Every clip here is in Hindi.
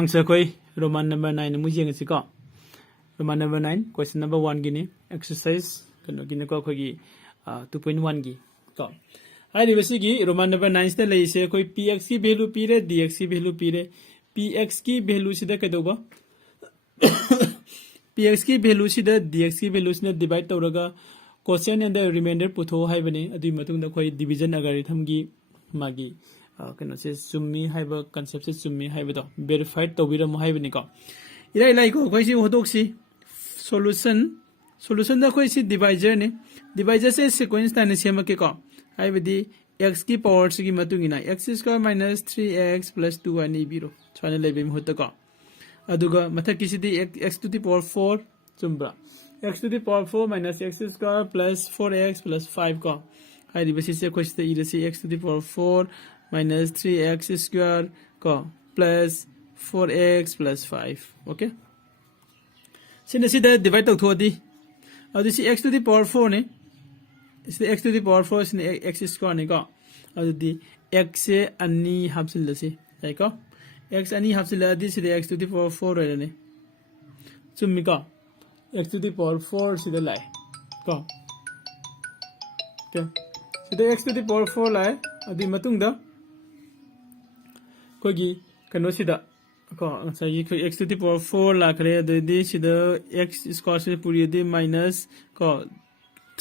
Mangsa koi Roman number 9 mu jeng si ko. Roman number 9 question number 1 gini exercise kano gini ko gi 2.1 gi ko. Hai ri basi gi Roman number 9 sta lei se koi px ki value pi re dx ki value pi re px ki value sida ka do ba px ki value sida dx ki value sina divide tawraga quotient and the remainder putho hai bane adi matung da koi division algorithm gi magi kano se summi haiba concept se summi haiba do verified tawbiram haiba ni ko ilai lai ko koi si hodok si solution da koi si divisor ne divisor se sequence ta ne sema ke ko haiba di x ki power gi matung ina x square minus 3x plus 2 ani biro chana lebe mi hotta ko aduga mathak ki si di x to the power 4 chumbra x to the power 4 minus x square plus 4x plus 5 ko hai ri basi se question da ira si x to the power 4 minus 3x square ko plus 4x plus 5 okay sine sida divide to thodi adu si x to the power 4 ne is x to the power 4 sine x square ne ko adu di x se ani hapsil la si right ko x ani hapsil la di sida x to the power 4 re ne chummi ko x to the power 4 sida lai ko okay sida x to the power 4 lai adi matung da kogi kano sida ko sai ko x to the power 4 la kare adi sida x square se puri di minus ko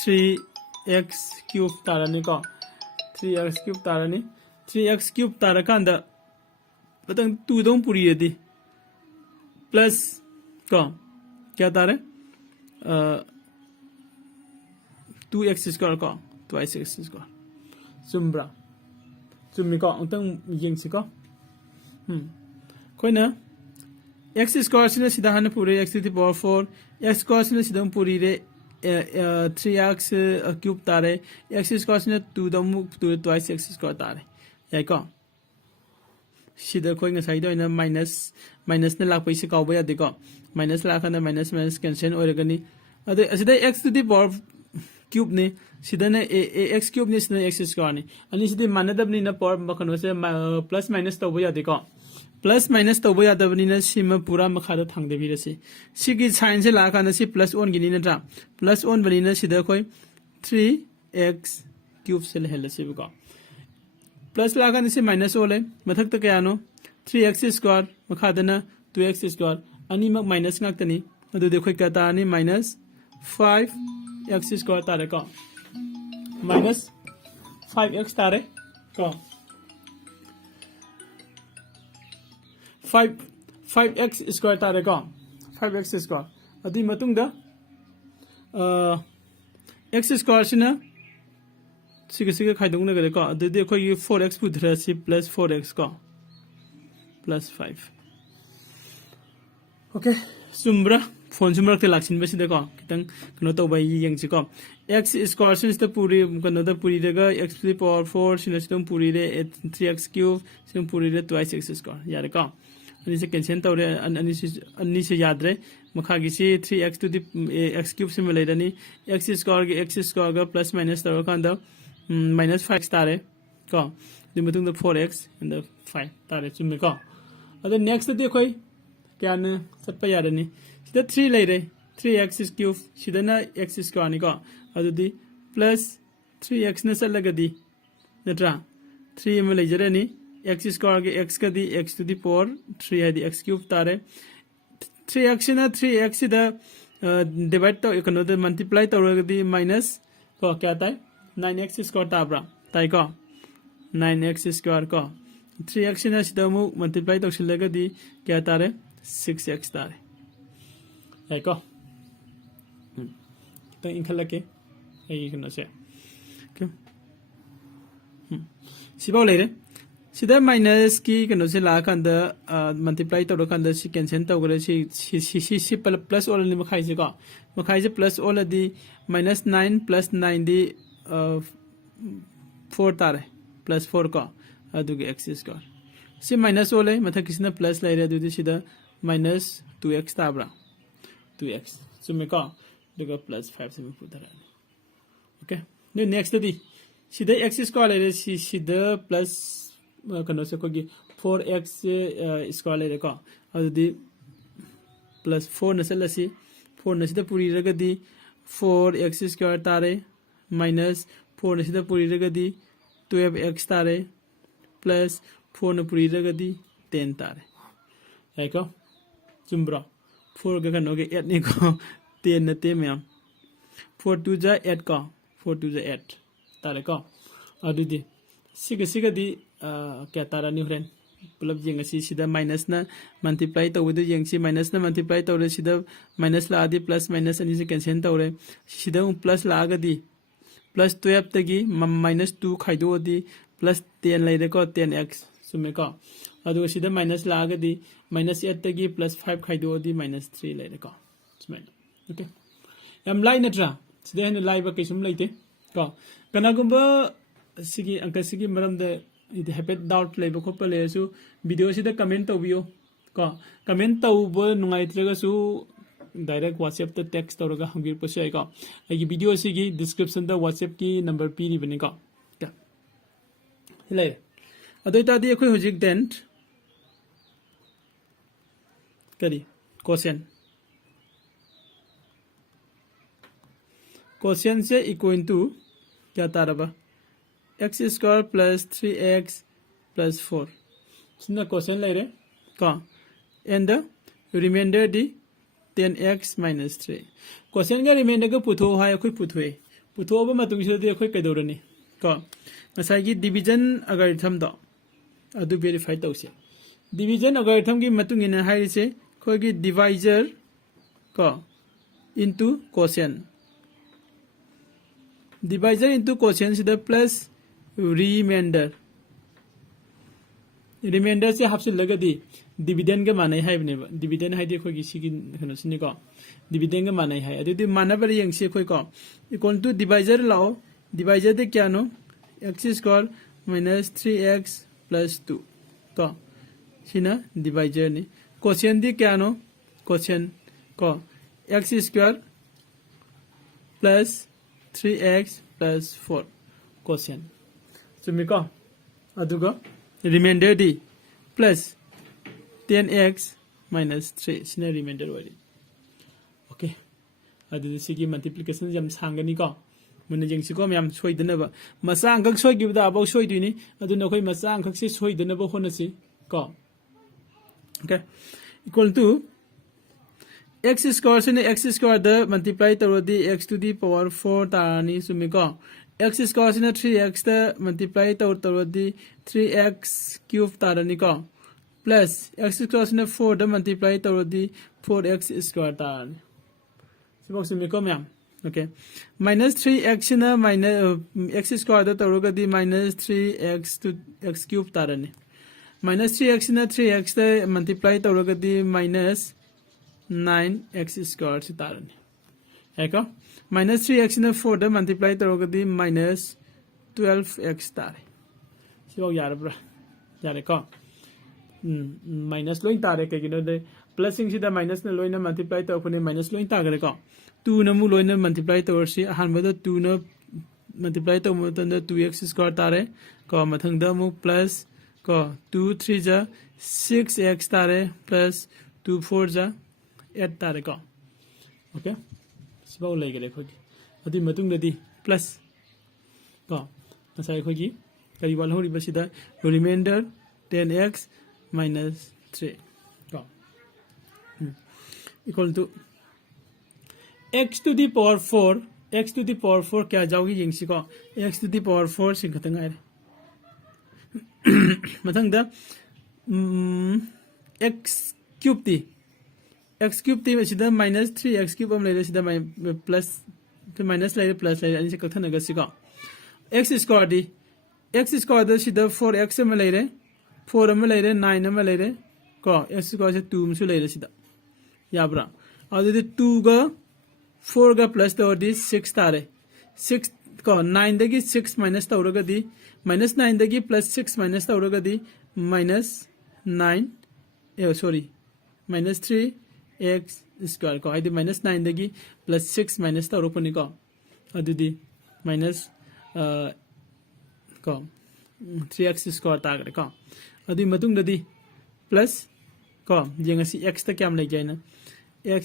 3x cube tarani ko 3x cube tarani 3x cube tarakanda batang 2 dong puri di plus ko kya tare 2x square ko twice x square sumbra summi ko antang yeng si ko koina x square sina sida han pure x to the power 4 x square sina sida puri re 3x cube tare x square sina 2 dam 2 twice x square tare yai ko sida koi nga sai do ina minus na lak paise ka ba ya de ko minus la khana minus cancel oiragani ade asida x to the power cube ne sida na x cube ne sida x square ne ani sida manadab ni na power makano se plus minus to ba ya de ko plus minus to ba ya da bani na sima pura makha da thang de bi rase sigi sign se la khana si plus 1 gini na tra plus 1 bani na sida koi 3x cube se hel se ko plus la khana si minus ole mathak ta kaya no 3x square makha da na 2x square ani mak minus ngak tani adu de khoi ka ta ni minus 5x square tare ko minus 5x tare ko 5x square tare ko 5x square adi matung da x square sina siga khaidong na gare ko adu de khoi 4x pudra si plus 4x ko plus 5 okay sumbra phone sumbra te laksin besi de ko kitang kno to bai yeng chi ko x square sin sta puri kno da puri de ga x to the power 4 sin sta puri re 3x cube sin puri re twice x square ya re ko ani se cancel to re ani se yad re makha gi si 3x to the x cube sim le dani x square ga plus minus to kan da minus 5 star re ko di matung da 4x and the 5 tare chumi ko ade next de khoi kya na satpa yarani sida 3 lai re 3x cube sida na x square ni ko adu di plus 3x na salaga di natra 3 ma lai jare ni x square ge x ka di x to the power 3 hai di x cube tare 3x na 3x da divide to econo da multiply to di minus ko kya tai 9x square ta bra tai ko 9x square ko 3x na sida mu multiply to silaga di kya tare 6x tare ai ko ta in khala ke ai kno se okay sibaw le re sida minus ki kno se la kan da multiply to kan da si cancel to gre si plus all ni makhai se ko makhai se plus all di minus 9 plus 9 di 4 tare plus 4 ko adu ge x square si minus ole mathak kisna plus lai re adu di sida minus 2x tabra 2x so me ka daga plus 5 se me putara okay no next di sida x square le sida plus kano se ko gi 4x square le ko अदुदी प्लस 4 न चलसी 4 न सिदा पुरी रगदी 4x स्क्वायर तारे माइनस 4 न सिदा पुरी रगदी 12x तारे प्लस 4 न पुरी रगदी 10 तारे राइको चुम्ब्रो 4 का कनो के 8 ने को 10 न ते मैम 4 2 जा 8 को 4 2 जा 8 तारे को अदुदी सिगा दी क्या तारा नि होरेन पुलब जेंग सी सिदा माइनस ना मल्टीप्लाई तौबदु जेंग सी माइनस ना मल्टीप्लाई तौरे सिदा माइनस लादी प्लस माइनस अनि से कैंसिल तौरे सिदा प्लस लागदी प्लस 12 तगी माइनस 2 खाइदोदी प्लस 10 लेदे को 10x सुमे को अदु सिदा माइनस लागदी माइनस 8 तगी प्लस 5 खाइदोदी माइनस 3 लेदे को सुमे ओके यम लाइ नत्रा सिदा हन लाइबा कैसुम लेते को कनागुंबा सिगी अंक सिगी मरमदे इदे हैपेट डाउट लेबो खोप लेसु वीडियो सिदा कमेंट तौबियो को कमेंट तौबो नुंगाइत्रगसु डायरेक्ट व्हाट्सएप ते टेक्स्ट तौरगा हंगिर पसै को आगी वीडियो सिगी डिस्क्रिप्शन दा व्हाट्सएप की नंबर पीरी बने को क्या ले अदोय तादी अखोय हुजिक देन करी क्वेश्चन से इक्वल टू क्या तारबा x square plus 3x plus 4 सिना क्वेश्चन लेरे का एंड द रिमाइंडर दी 10x माइनस 3 क्वेश्चन का रिमाइंडर का पुथो हाय अखोय पुथोए पुथोबा मतुंग सिदि अखोय कैदोरनी का मसाइगी डिवीजन एल्गोरिथम दो अदु वेरीफाई तौसे डिवीजन एल्गोरिथम की मतुंग इन हाइसे खोगी डिवाइजर का into question divisor into question सिदा प्लस रिमाइंडर से हाफ से लगदी डिविडेंड के माने हाय बने डिविडेंड हाय दे खोगी सिगी खनो सिनि को डिविडेंड के माने हाय अदि मानाबर यंग से खोय को इक्वल टू डिवाइजर लाओ डिवाइजर दे क्या नो x square minus 3x plus 2 को सिना डिवाइजर नि क्वेश्चन दे क्या नो क्वेश्चन को x square plus 3x plus 4 question चुमिको अदुगा रिमाइंडर दी प्लस 10x माइनस 3 सिना रिमाइंडर वाली ओके अदु सिगी मल्टीप्लिकेशन जम सांगनी को मन जेंगसिको मैम सोइदनबा मसा अंकक सोइगिबदा अबाउ सोइदिनी अदु नखोय मसा अंकक से सोइदनबा होनसी को okay equal to x square से x स्क्वायर द मल्टीप्लाई तरोदी x टू दी पावर 4 तानी सुमिको x स्क्वायर से 3x द मल्टीप्लाई तरोदी 3x क्यूब तारनी को प्लस x स्क्वायर से 4 द मल्टीप्लाई तरोदी 4x स्क्वायर तारनी सिबो सुमिको मैम ओके माइनस 3x ना माइनस x स्क्वायर द तरोगदी minus 3x to x cube तारनी माइनस 3x ना 3x द मल्टीप्लाई तरोगदी माइनस 9x स्क्वायर से तारनी है को माइनस 3x ने 4 द मल्टीप्लाई तरोगदी माइनस 12x तारे सिबो यारब्रा यारे को माइनस लोइन तारे के गिनो दे प्लस सिंग सिदा माइनस ने लोइन मल्टीप्लाई तोफने माइनस लोइन तागरे को 2 न मु लोइन मल्टीप्लाई तोरसी अहानबद 2 न मल्टीप्लाई तो मतन 2x स्क्वायर तारे को मथंग द मु प्लस को 2 3 जा 6x तारे प्लस 2 4 जा 8 तारे को ओके सिबाव लेगरे खोगी अदि मतुंग ददी प्लस को नसाय खोगी करी वाल होरी बसिदा रिमाइंडर 10x माइनस 3 को equal to x to the power 4 x to the power 4 क्या जाओगी यंगसी को x टू द पावर 4 सिंग खतंग आए मतंग द x क्यूब ती x क्यूब ती सिदा माइनस 3x क्यूब हम लेरे सिदा प्लस तो माइनस लेरे प्लस लेरे अनि से कथन गसि को x square the x square the सिदा 4x हम लेरे 4 हम लेरे 9 हम लेरे को x स्क्वायर से 2 मसु लेरे सिदा याब्रा अदि 2 गा 4 गा प्लस तो दी 6 तारे 6 को 9 दगी 6 माइनस तौरगा दी माइनस 9 दगी प्लस 6 माइनस तौरगा दी minus 9 sorry minus 3 x square को आइदि माइनस 9 दगी प्लस 6 माइनस तौरपनि को अदुदी माइनस को 3x स्क्वायर तागरे को अदि मतुंग ददी plus ko jeng asi x ta kyam lai jai na x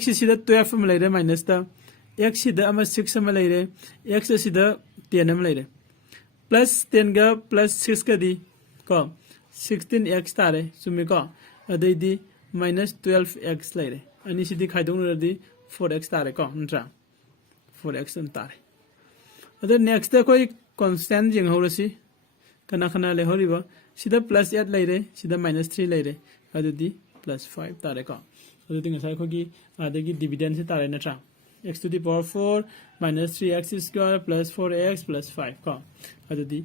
x si da 12 ma lai re minus ta x si da ama 6 ma lai re x si da 10 ma lai re plus 10 ga plus 6 ga di ko 16x ta re sumi ko adai di minus 12x lai re ani si di khai dong re di 4x ta re ko ntra 4x an ta re ado next ta koi constant jeng ho si kana kana le hori ba sida plus 8 lai re sida minus 3 lai re adu di plus 5 ta re ko adu ting sai kho gi adagi dividend se ta re na tra x to the power 4 minus 3x square plus 4x plus 5 ko adu di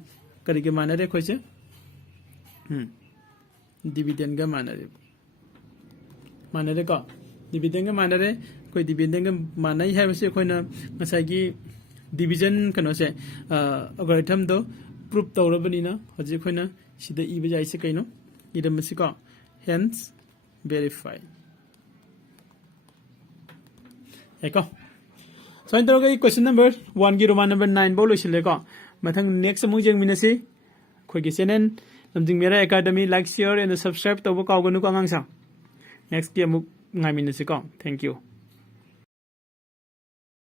kari ke mana re khoi che dividend ga mana re ko dividend ga mana re koi dividend ga mana hi ha se khoi na ngasai gi division kano se algorithm do proof tawrabani na hoji khoi na sida i bajai se kaino idam se ko hence verify eko so in tawga question number 1 gi roman number 9 bolo sile ko mathang next mu jeng minasi khoi gi channel namjing mera academy like share and subscribe tawba kaw ganu ko ngang sa next gi amuk ngai minasi ko thank you